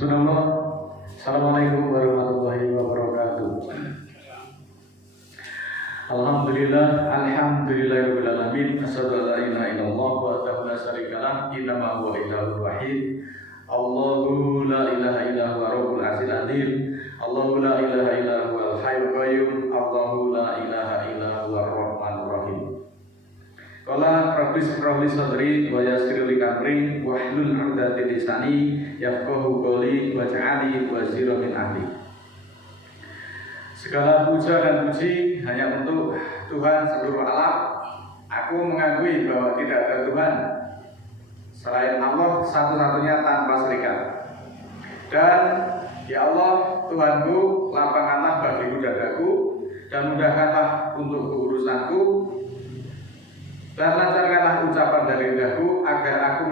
Bismillah. Assalamualaikum warahmatullahi wabarakatuh. Alhamdulillahirabbil alamin. Asyhadu an la ilaha illallah wa la syarika lah, innama huwa ilahul wahid. Allahu la ilaha illa huwa rabbul azizil alim. Allahu la ilaha illa huwal hayyul qayyum. Allahu la ilaha illa huwar rahmanur rahim. Qala rabbi shrah li sadri wa yassir li amri wahlul 'uqdatam min lisani yafqahu qawli waj'alni waziran min amri. Segala puja dan puji hanya untuk Tuhan seluruh alam. Aku mengakui bahwa tidak ada Tuhan selain Allah satu-satunya tanpa serikat. Dan ya Allah, Tuhanku, lapangkanlah bagiku dadaku dan mudahkanlah untuk urusanku, dan lancarkanlah ucapan dari lidahku agar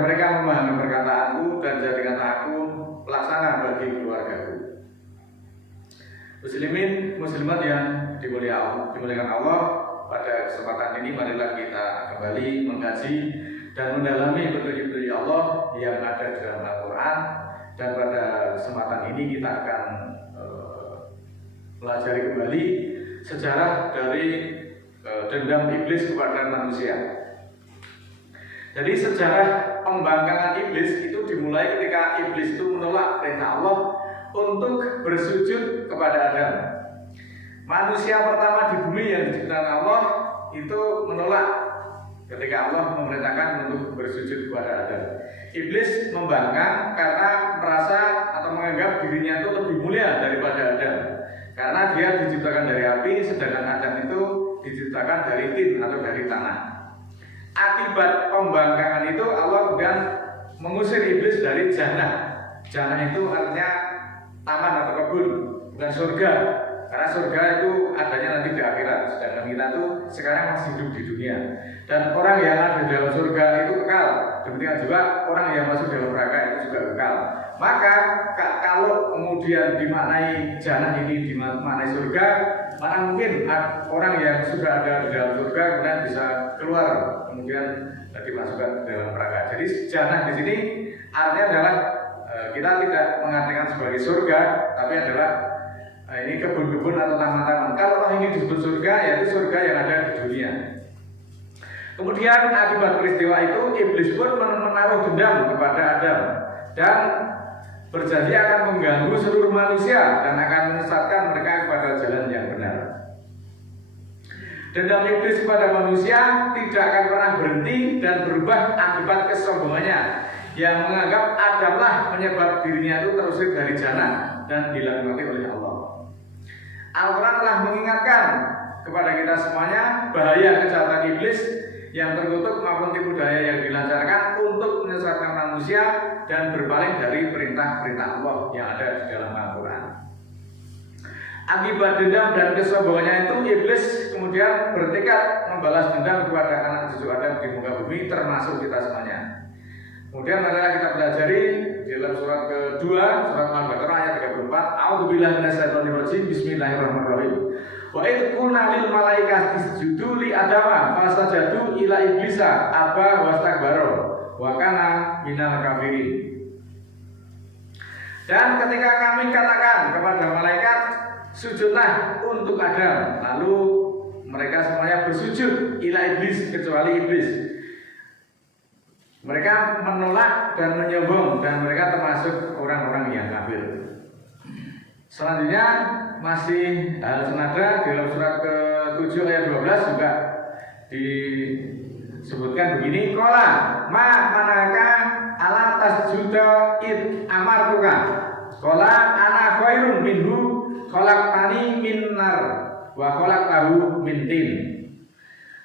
mereka memahami perkataanku, dan jadikanlah aku pelaksana bagi keluargaku. Muslimin muslimat yang dimuliakan Allah, pada kesempatan ini marilah kita kembali mengkaji dan mendalami petunjuk-petunjuk Allah yang ada di dalam Al-Quran. Dan pada kesempatan ini kita akan pelajari kembali sejarah dari dendam iblis kepada manusia. Jadi sejarah pembangkangan iblis itu dimulai ketika iblis itu menolak perintah Allah untuk bersujud kepada Adam. Manusia pertama di bumi yang diciptakan Allah itu menolak ketika Allah memerintahkan untuk bersujud kepada Adam. Iblis membangkang karena merasa atau menganggap dirinya itu lebih mulia daripada Adam, karena dia diciptakan dari api, sedangkan Adam itu diciptakan dari tin atau dari tanah. Akibat pembangkangan itu Allah kemudian mengusir iblis dari jannah. Jannah itu artinya taman atau kebun, bukan surga. Karena surga itu adanya nanti di akhirat, sedangkan kita tuh sekarang masih hidup di dunia. Dan orang yang ada di dalam surga itu kekal. Demikian juga orang yang masuk dalam neraka itu juga kekal. Maka kalau kemudian dimaknai jannah ini dimaknai surga, mana mungkin orang yang sudah ada di dalam surga kemudian bisa keluar kemudian dimasukkan ke dalam neraka. Jadi jannah di sini artinya adalah kita tidak mengartikan sebagai surga, tapi adalah ini kebun-kebun atau taman-taman. Kalau ini disebut surga, yaitu surga yang ada di dunia. Kemudian akibat peristiwa itu iblis pun menaruh dendam kepada Adam dan berjanji akan mengganggu seluruh manusia dan akan menyesatkan mereka kepada jalan yang benar. Dendam iblis kepada manusia tidak akan pernah berhenti dan berubah akibat kesombongannya yang menganggap Adamlah penyebab dirinya itu terusir dari jannah dan dilaknati oleh Allah. Al-Quran telah mengingatkan kepada kita semuanya bahaya kejahatan iblis yang terkutuk maupun tipu daya yang dilancarkan untuk menyesatkan manusia dan berpaling dari perintah-perintah Allah yang ada di dalam Al-Quran. Akibat dendam dan kesombongannya itu iblis kemudian bertekad membalas dendam kepada anak cucu Adam di muka bumi, termasuk kita semuanya. Kemudian marilah kita pelajari di dalam surat kedua, surat Al-Baqarah ayat 34. A'udzubillahi minasyaitonirrajim. Bismillahirrahmanirrahim. Wa idh qulna lil malaikati isjudu li adama fasajadu ila iblisa aba wastakbara wa kana minal kafirin. Dan ketika kami katakan kepada malaikat, sujudlah untuk Adam, lalu mereka semuanya bersujud ila iblis, kecuali iblis. Mereka menolak dan menyombong, dan mereka termasuk orang-orang yang kafir. Selanjutnya masih senada dalam surat ke-7 ayat 12 juga disebutkan begini. Qala ma manaka ala tasjuda id amartuka. Qala ana khairun minhu khalaqtani min nar wa khalaqtahu min tin.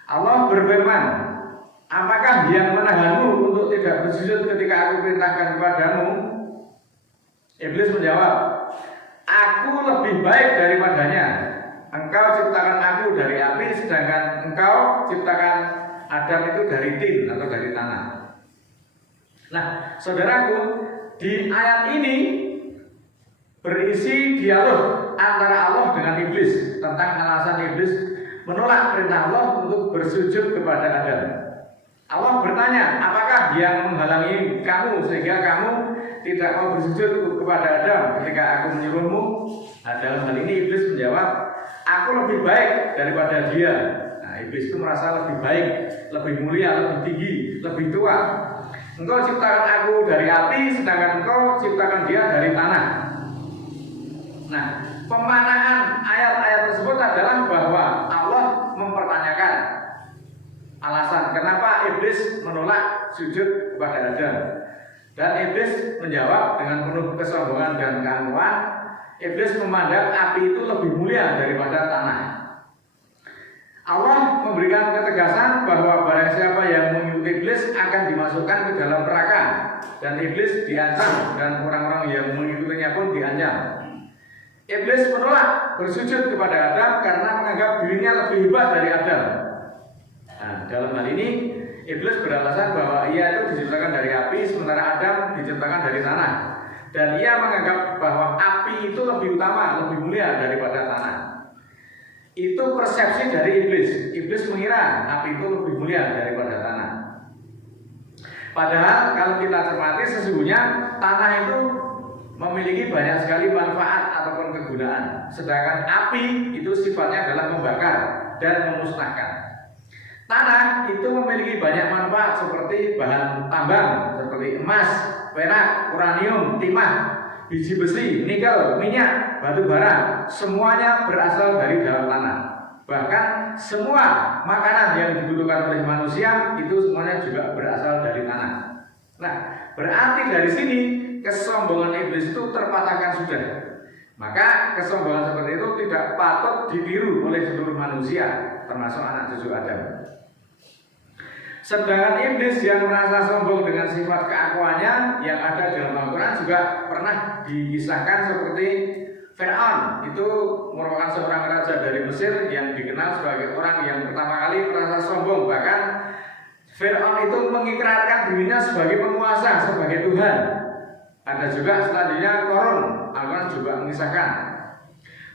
Allah berfirman, apakah yang menahanmu untuk tidak bersujud ketika aku perintahkan kepadamu? Iblis menjawab, aku lebih baik daripadanya. Engkau ciptakan aku dari api, sedangkan engkau ciptakan Adam itu dari tin atau dari tanah. Nah, saudaraku, di ayat ini berisi dialog antara Allah dengan iblis tentang alasan iblis menolak perintah Allah untuk bersujud kepada Adam. Allah bertanya, apakah yang menghalangi kamu sehingga kamu tidak mau bersujud kepada Adam ketika aku menyuruhmu? Nah, dalam hal ini iblis menjawab, aku lebih baik daripada dia. Nah, iblis itu merasa lebih baik, lebih mulia, lebih tinggi, lebih tua. Engkau ciptakan aku dari api, sedangkan engkau ciptakan dia dari tanah. Nah, pemaknaan ayat-ayat tersebut adalah bahwa Allah mempertanyakan alasan kenapa iblis menolak sujud kepada Adam. Dan iblis menjawab dengan penuh kesombongan dan keangkuhan. Iblis memandang api itu lebih mulia daripada tanah. Allah memberikan ketegasan bahwa barang siapa yang mengikuti iblis akan dimasukkan ke dalam neraka, dan iblis diancam dan orang-orang yang mengikutinya pun diancam. Iblis menolak bersujud kepada Adam karena menganggap dirinya lebih hebat dari Adam. Nah, dalam hal ini iblis beralasan bahwa ia itu diciptakan dari api, sementara Adam diciptakan dari tanah. Dan ia menganggap bahwa api itu lebih utama, lebih mulia daripada tanah. Itu persepsi dari iblis. Iblis mengira api itu lebih mulia daripada tanah. Padahal kalau kita cermati, sesungguhnya tanah itu memiliki banyak sekali manfaat ataupun kegunaan. Sedangkan api itu sifatnya adalah membakar dan memusnahkan. Tanah itu memiliki banyak manfaat seperti bahan tambang, seperti emas, perak, uranium, timah, biji besi, nikel, minyak, batu bara. Semuanya berasal dari dalam tanah. Bahkan semua makanan yang dibutuhkan oleh manusia itu semuanya juga berasal dari tanah. Nah, berarti dari sini kesombongan iblis itu terpatahkan sudah. Maka kesombongan seperti itu tidak patut ditiru oleh seluruh manusia, termasuk anak cucu Adam. Sedangkan iblis yang merasa sombong dengan sifat keakuannya yang ada dalam Al-Quran juga pernah dikisahkan seperti Fir'aun. Itu merupakan seorang raja dari Mesir yang dikenal sebagai orang yang pertama kali merasa sombong. Bahkan Fir'aun itu mengikrarkan dirinya sebagai penguasa, sebagai Tuhan. Ada juga selanjutnya Qarun. Al-Quran juga mengisahkan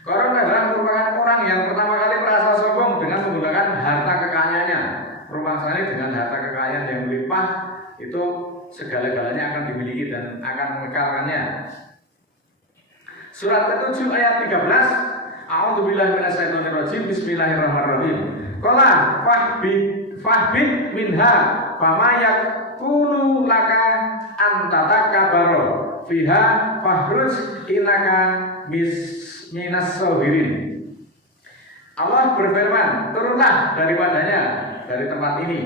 Qarun adalah merupakan orang yang pertama kali merasa sombong dengan menggunakan harta kekayaannya. Rumahnya dengan harta kekayaan yang melimpah, itu segala-galanya akan dimiliki dan akan mengekalkannya. Surat ke-7 ayat 13. A'udzubillahi minasyaitonirrajim. Bismillahirrahmanirrahim. Qala fahbit minha fama yakunu laka antatakabaro fiha fahruj innaka minas sabirin. Allah berfirman, turunlah daripadanya, dari tempat ini,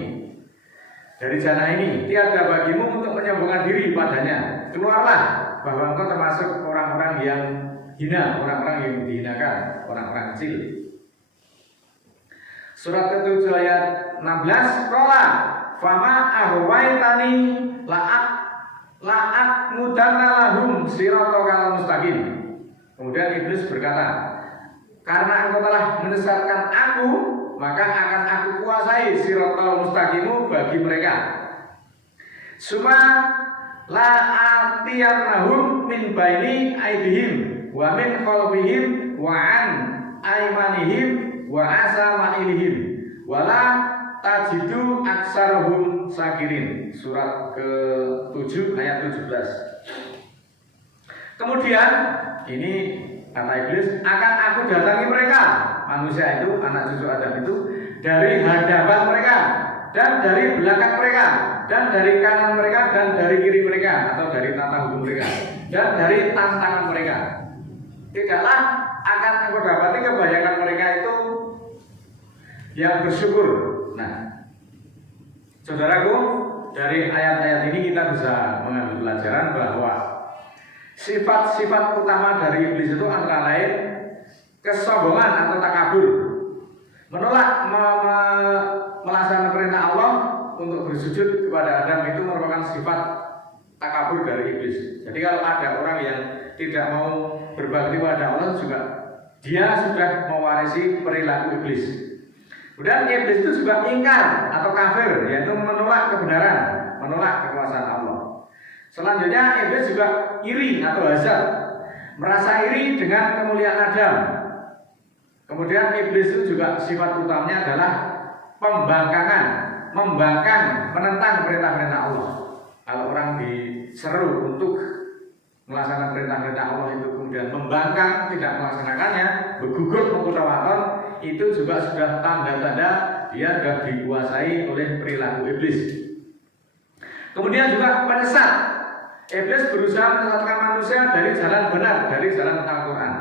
dari jannah ini, tiada bagimu untuk menyombongkan diri padanya. Keluarlah, bahwa engkau termasuk orang-orang yang hina, orang-orang yang dihinakan, orang-orang kecil. Surat ke-7 ayat 16. Qala fama ahwaitani la'at mudanna lahum siratal mustaqim. Kemudian iblis berkata, karena engkau telah menyesatkan aku, maka akan aku kuasai siratal mustaqimu bagi mereka. Suma la'atiyannahum min baini aidihim wa min khalfihim wa an aymanihim wa asamailihim wala tajidu aksarahum sakirin. Surat ke-7 ayat 17. Kemudian ini kata iblis, akan aku datangi mereka, manusia itu, anak cucu Adam itu, dari hadapan mereka, dan dari belakang mereka, dan dari kanan mereka, dan dari kiri mereka, atau dari tata hukum mereka, dan dari tantangan mereka. Tidaklah akan aku dapati kebanyakan mereka itu yang bersyukur. Nah, saudaraku, dari ayat-ayat ini kita bisa mengambil pelajaran bahwa sifat-sifat utama dari iblis itu antara lain kesombongan atau takabur, menolak melaksanakan perintah Allah untuk bersujud kepada Adam. Itu merupakan sifat takabur dari iblis. Jadi kalau ada orang yang tidak mau berbakti pada Allah, juga dia sudah mewarisi perilaku iblis. Kemudian iblis itu juga ingkar atau kafir, yaitu menolak kebenaran, menolak kekuasaan Allah. Selanjutnya iblis juga iri atau hasad, merasa iri dengan kemuliaan Adam. Kemudian iblis itu juga sifat utamanya adalah pembangkangan, membangkang, menentang perintah-perintah Allah. Kalau orang diseru untuk melaksanakan perintah-perintah Allah itu kemudian membangkang, tidak melaksanakannya, bergugur mengkuda waton, itu juga sudah tanda-tanda dia sudah dikuasai oleh perilaku iblis. Kemudian juga penyesat. Iblis berusaha menyesatkan manusia dari jalan benar, dari jalan Al-Quran.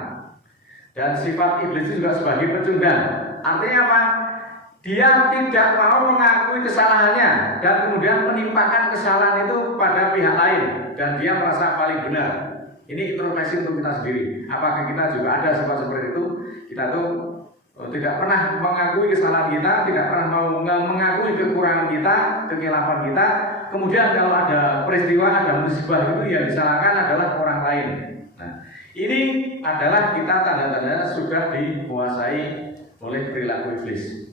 Dan sifat iblis itu juga sebagai pecundang. Artinya apa? Dia tidak mau mengakui kesalahannya dan kemudian menimpakan kesalahan itu pada pihak lain dan dia merasa paling benar. Ini introspeksi untuk kita sendiri. Apakah kita juga ada sifat seperti itu? Kita tuh tidak pernah mengakui kesalahan kita, tidak pernah mau mengakui kekurangan kita, kekhilafan kita. Kemudian kalau ada peristiwa, ada musibah itu yang disalahkan adalah orang lain. Nah, ini adalah kita tanda-tanda sudah dikuasai oleh perilaku iblis.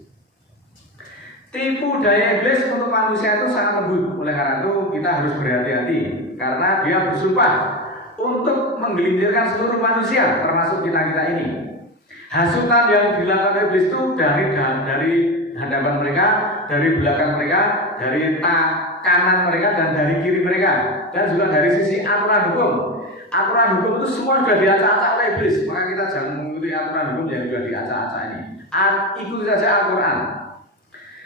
Tipu daya iblis untuk manusia itu sangat lembut. Oleh karena itu kita harus berhati-hati karena dia bersumpah untuk menggelincirkan seluruh manusia, termasuk kita ini. Hasutan yang dilakukan iblis itu dari hadapan mereka, dari belakang mereka, dari kanan mereka dan dari kiri mereka, dan juga dari sisi aturan hukum. Aturan hukum itu semua sudah diacak-acak oleh iblis. Maka kita jangan mengikuti aturan hukum yang sudah diacak-acak ini. Ikuti saja Al-Quran.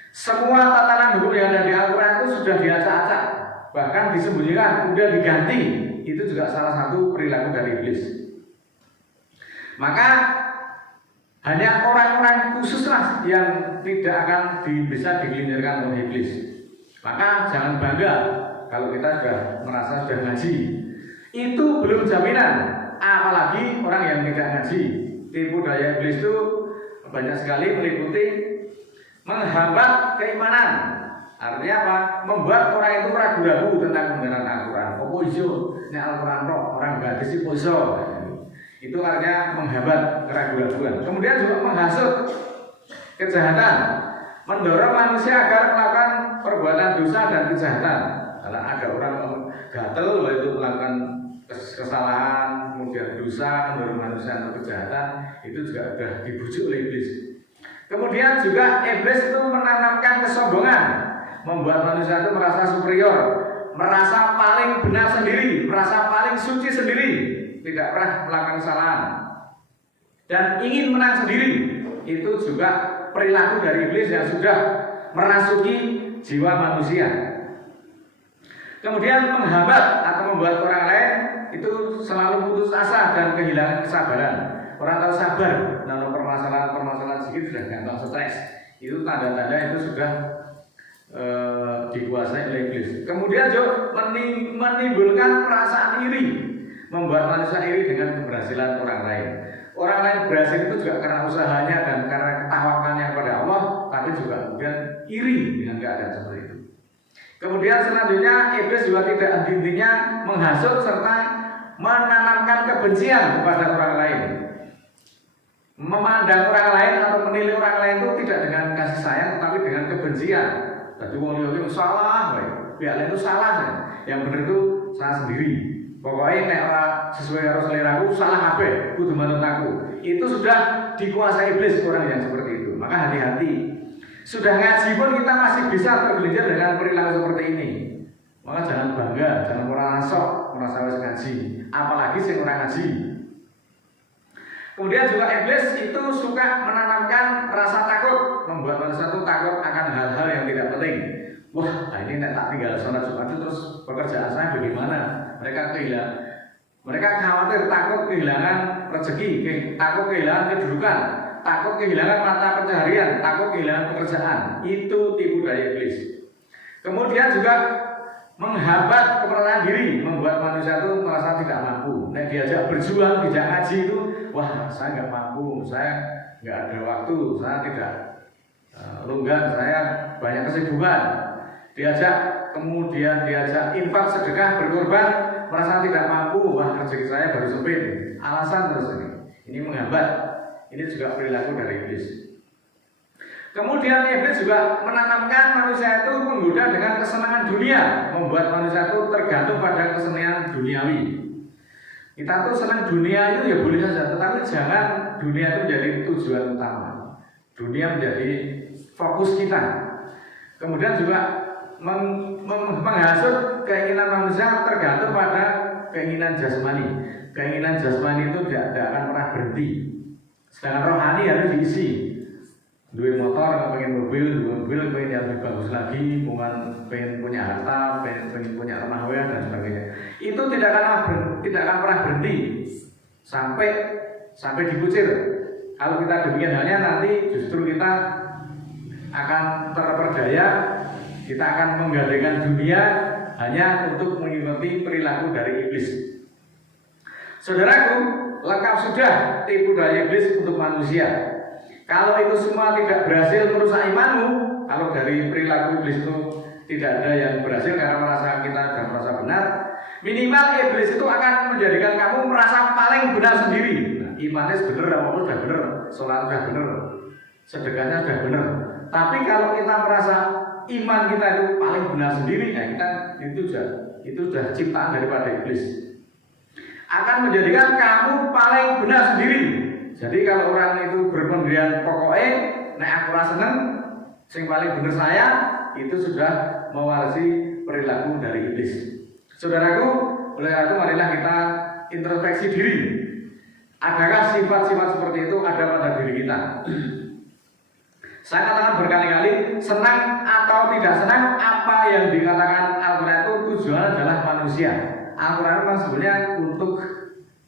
Semua tatanan hukum yang ada di Al-Quran itu sudah diacak-acak, bahkan disembunyikan, kemudian diganti. Itu juga salah satu perilaku dari iblis. Maka hanya orang-orang khususlah yang tidak akan bisa digelincirkan oleh iblis. Maka jangan bangga kalau kita sudah merasa sudah ngaji. Itu belum jaminan, apalagi orang yang tidak ngaji. Tipu daya iblis itu banyak sekali meliputi menghambat keimanan. Artinya apa? Membuat orang itu ragu-ragu tentang kebenaran Al-Quran. Oh iso, ini Al-Quran roh, orang gadis itu iso. Itu artinya menghambat keraguan-raguan. Kemudian juga menghasut kejahatan, mendorong manusia agar melakukan perbuatan dosa dan kejahatan. Kalau ada orang gatel itu melakukan kesalahan, kemudian dosa, mendorong manusia untuk kejahatan, itu juga sudah dibujuk oleh iblis. Kemudian juga iblis itu menanamkan kesombongan, membuat manusia itu merasa superior, merasa paling benar sendiri, merasa paling suci sendiri, tidak pernah melakukan kesalahan, dan ingin menang sendiri. Itu juga perilaku dari iblis yang sudah merasuki jiwa manusia. Kemudian menghambat atau membuat orang lain itu selalu putus asa dan kehilangan kesabaran. Orang tahu sabar dalam permasalahan sedikit sudah gampang stres. Itu tanda-tanda itu sudah dikuasai oleh iblis. Kemudian juga menimbulkan perasaan iri, membuat manusia iri dengan keberhasilan orang lain. Orang lain berhasil itu juga karena usahanya dan karena ketawakannya kepada Allah, tapi juga kemudian iri dengan keadaan seperti itu. Kemudian selanjutnya iblis juga tidak henti-hentinya menghasut serta menanamkan kebencian kepada orang lain. Memandang orang lain atau menilai orang lain itu tidak dengan kasih sayang, tetapi dengan kebencian. Jadi wong liya itu salah, pihak lain itu salah, yang benar itu saya sendiri. Pokoknya nek ora sesuai karo seleraku salah kabeh, kudu manut aku. Itu sudah dikuasai iblis orang yang seperti itu. Maka hati-hati. Sudah ngaji pun kita masih bisa tergelincir dengan perilaku seperti ini. Maka jangan bangga, jangan merasa merasa wis ngaji, apalagi sing ora ngaji. Kemudian juga iblis itu suka menanamkan rasa takut, membuat manusia itu takut akan hal-hal yang tidak penting. Wah, ini nek tak tinggal sholat Jumat itu terus pekerjaan saya bagaimana? Mereka khawatir, takut kehilangan rezeki, takut kehilangan kedudukan, takut kehilangan mata pencaharian, takut kehilangan pekerjaan. Itu tipu daya iblis. Kemudian juga menghambat kepercayaan diri, membuat manusia itu merasa tidak mampu. Nek diajak berjuang, diajak ngaji itu, wah saya nggak mampu, saya nggak ada waktu, saya tidak longgar, saya banyak kesibukan. Kemudian diajak infak, sedekah, berkorban, merasa tidak mampu, wah rezeki saya baru sempit. Alasan terus ini menghambat. Ini juga perilaku dari iblis. Kemudian iblis juga menanamkan manusia itu menggoda dengan kesenangan dunia, membuat manusia itu tergantung pada kesenangan duniawi. Kita tuh senang dunia itu ya boleh saja, tetapi jangan dunia itu menjadi tujuan utama. Dunia menjadi fokus kita. Kemudian juga menghasut keinginan manusia tergantung pada keinginan jasmani. Keinginan jasmani itu tidak akan pernah berhenti. Sedangkan rohani harus diisi. Duit motor, pengen mobil, pengen yang lebih bagus lagi, pengen punya harta, pengen punya rumah mewah dan sebagainya. Itu tidak akan pernah berhenti sampai dikucir. Kalau kita demikian halnya, nanti justru kita akan terperdaya, kita akan menggadaikan dunia hanya untuk mengikuti perilaku dari iblis. Saudaraku, lengkap sudah tipu daya iblis untuk manusia. Kalau itu semua tidak berhasil merusak imanmu, kalau dari perilaku iblis itu tidak ada yang berhasil karena merasa kita sudah merasa benar, minimal iblis itu akan menjadikan kamu merasa paling benar sendiri. Nah, imannya benar, apapun sudah benar, sholat sudah benar, sedekahnya sudah benar. Tapi kalau kita merasa iman kita itu paling benar sendiri, ya kita itu sudah ciptaan daripada iblis. Akan menjadikan kamu paling benar sendiri. Jadi kalau orang itu berpendirian pokoknya, nek aku rasa seneng, sing paling bener saya, itu sudah mewarisi perilaku dari iblis. Saudaraku, oleh karena itu marilah kita introspeksi diri. Adakah sifat-sifat seperti itu ada pada diri kita? Saya katakan berkali-kali, senang atau tidak senang, apa yang dikatakan Al-Quran itu tujuan adalah manusia. Al-Quran memang sebenarnya untuk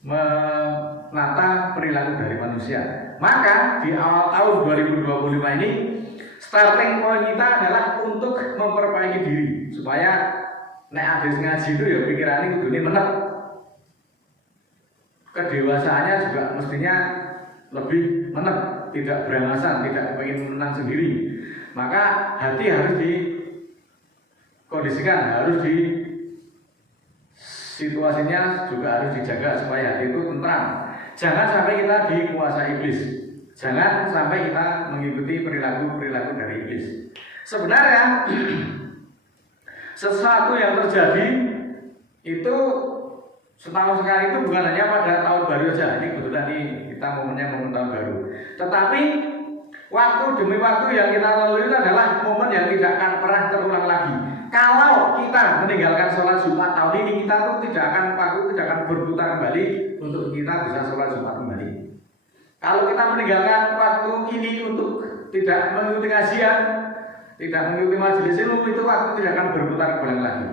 menata perilaku dari manusia. Maka di awal tahun 2025 ini starting point kita adalah untuk memperbaiki diri supaya nek habis ngaji itu ya pikirannya kudune menep. Kedewasaannya juga mestinya lebih menep, tidak berangasan, tidak ingin menang sendiri. Maka hati harus dikondisikan, harus di situasinya juga harus dijaga supaya hati itu tentram. Jangan sampai kita dikuasai iblis. Jangan sampai kita mengikuti perilaku-perilaku dari iblis. Sebenarnya sesuatu yang terjadi itu setahun sekali itu bukan hanya pada tahun baru saja. Ini kebetulan kita momennya momen tahun baru. Tetapi waktu demi waktu yang kita lalui itu adalah momen yang tidak akan pernah terulang lagi. Kalau kita meninggalkan sholat Jumat tahun ini, kita tuh tidak akan berputar kembali untuk kita bisa sholat Jumat kembali. Kalau kita meninggalkan waktu ini untuk tidak mengikuti kajian, tidak mengikuti majelis ilmu, itu waktu tidak akan berputar kembali lagi.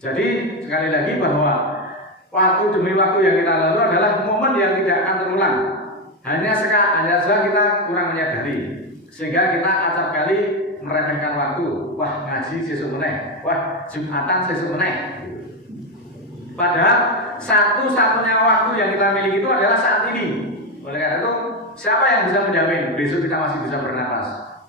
Jadi sekali lagi bahwa waktu demi waktu yang kita lalui adalah momen yang tidak akan terulang. Hanya saja kita kurang menyadari, sehingga kita acap kali meremehkan waktu. Wah, ngaji sesuk meneh, wah Jumatan sesuk meneh. Padahal satu-satunya waktu yang kita miliki itu adalah saat ini. Oleh karena itu, siapa yang bisa menjamin besok kita masih bisa bernapas?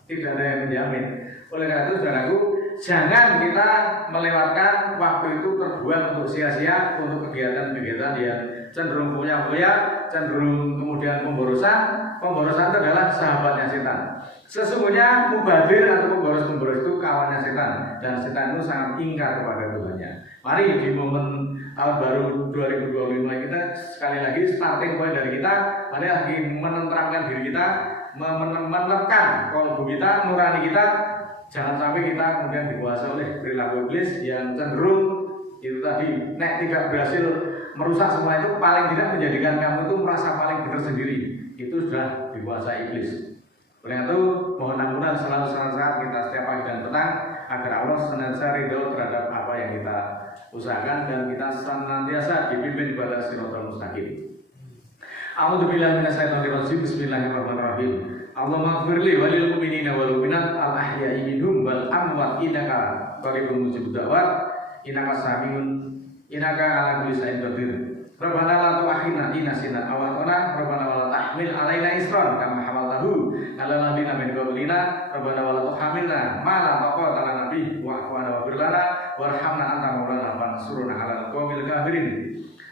Tidak ada yang menjamin. Oleh karena itu, saudaraku, jangan kita melewatkan waktu itu terbuang untuk sia-sia untuk kegiatan-kegiatan yang cenderung foya-foya, cenderung kemudian pemborosan. Pemborosan itu adalah sahabatnya setan. Sesungguhnya mubadir atau pemboros itu kawannya setan, dan setan itu sangat ingkar kepada Tuhannya. Mari di momen tahun baru 2025 kita sekali lagi starting point dari kita, mari lagi menenteramkan diri kita, menekan kolbu kita, nurani kita. Jangan sampai kita kemudian dikuasai oleh perilaku iblis yang cenderung itu tadi, nek tidak berhasil merusak semua itu, paling tidak menjadikan kamu itu merasa paling benar sendiri. Itu sudah dikuasai iblis. Oleh itu, mohon ampunan selalu saat kita setiap pagi dan petang, agar Allah senantiasa ridho terhadap apa yang kita usahakan dan kita senantiasa dipimpin pada siratal mustaqim. A'udzubillahi minasyaitonir rajim. Bismillahirrahmanirrahim. Allahumma ighfirli walil mu'minina wal mu'minat al ahya'i minhum wal amwat innaka qaribun mujibud da'wat innaka samiun innaka ala kulli syai'in qadir. Rabbana la tu'akhidna in nasina aw akhtana rabbana wa la tahmil alaina isran kama hamaltahu ala alladziina min qablina rabbana wa la tuhamilna ma la taqata lana bihi wa'fu 'anna waghfir lana warhamna anta maulana fansurna 'alal qaumil kafirin.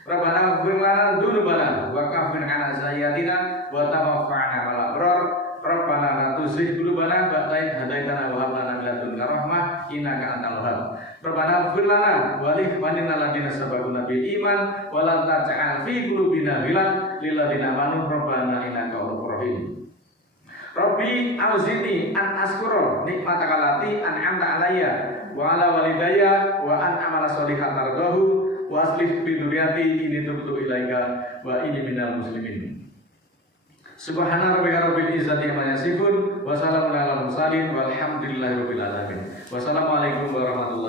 Rabbana ighfir lana dzunubana wa kaffir 'anna sayyi'atina wa tawaffa'na ma'al abrar. Rabbana la tuzigh qulubana ba'da idh hadaitana wa hab lana min ladunka rahmah innaka antal wahhab. Rabbana ighfir lana wa li ikhwanina alladziina sabaquna bil iman wa la taj'al fi qulubina ghillan lil ladziina amanu rabbana innaka ghafurur rahim. Rabbi auzi'ni an askura nikmataka allati an'amta 'alayya wa 'ala walidayya wa an a'mala sholihan tardahu wa aslih fi hati ini tubtu ilaika wa ini minal muslimin. Subhana rabbika rabbil izzati amma yasifun wa salamun alal mursalin walhamdulillahi rabbil alamin. Wassalamualaikum warahmatullahi